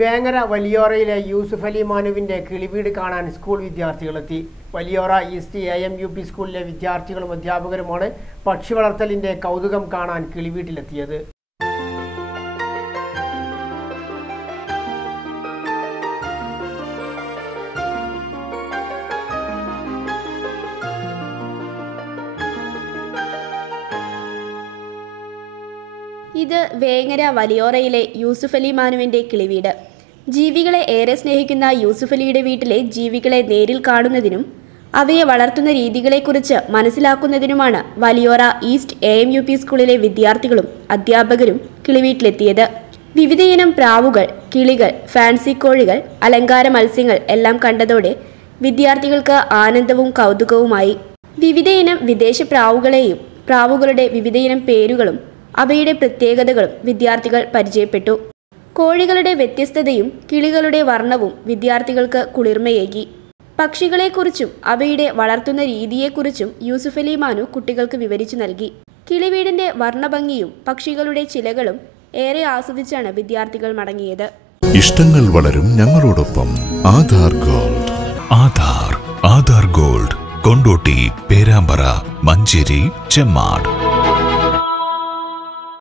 വേങ്ങര വലിയോറയിലെ യൂസുഫ് അലി മാനുവിന്റെ കിളിവീട് കാണാൻ school വിദ്യാർത്ഥികളെത്തി. Valiyora east A M U P സ്കൂളിലെ വിദ്യാർത്ഥികളും അധ്യാപകരുമാണ് പക്ഷി വളർത്തലിന്റെ കൗതുകം കാണാൻ കിളിവീട്ടിലെത്തിയത്. ഇത് വേങ്ങര വലിയോറയിലെ യൂസുഫ് അലി മാനുവിന്റെ കിളിവീട്. ജീവികളെ ഏറെ സ്നേഹിക്കുന്ന യൂസുഫ് അലിയുടെ വീട്ടിലെ ജീവികളെ നേരിൽ കാണുന്നതിനും അവയെ വളർത്തുന്ന രീതികളെക്കുറിച്ച് മനസ്സിലാക്കുന്നതിനുമാണ് Valiyora east A M U P സ്കൂളിലെ വിദ്യാർത്ഥികളും അധ്യാപകരും കിളിവീട്ടിലെത്തിയത്. വിവിധയിനം പ്രാവുകൾ കിളികൾ ഫാൻസി കോഴികൾ അലങ്കാര മത്സ്യങ്ങൾ എല്ലാം കണ്ടതോടെ വിദ്യാർത്ഥികൾക്ക് ആനന്ദവും കൗതുകവുമായി. വിവിധയിനം വിദേശ പ്രാവുകളെയും പ്രാവുകളുടെ വിവിധയിനം പേരുകളും അവയുടെ പ്രത്യേകതകളും വിദ്യാർത്ഥികൾ പരിചയപ്പെട്ടു. കോഴികളുടെ വ്യത്യസ്തതയും കിളികളുടെ വർണവും വിദ്യാർത്ഥികൾക്ക് കുളിർമയേകി. പക്ഷികളെക്കുറിച്ചും അവയുടെ വളർത്തുന്ന രീതിയെക്കുറിച്ചും യൂസുഫ് അലി മാനു കുട്ടികൾക്ക് വിവരിച്ചു നൽകി. കിളിവീടിന്റെ വർണഭംഗിയും പക്ഷികളുടെ ചിലകളും ഏറെ ആസ്വദിച്ചാണ് വിദ്യാർത്ഥികൾ മടങ്ങിയത്. ഇഷ്ടങ്ങൾ വളരും ഞങ്ങളോടൊപ്പം ആധാർ ഗോൾഡ്. ആധാർ ആധാർ ഗോൾഡ്. കൊണ്ടോട്ടി പേരാമ്പ്ര മഞ്ചേരി ചെമ്മാട്.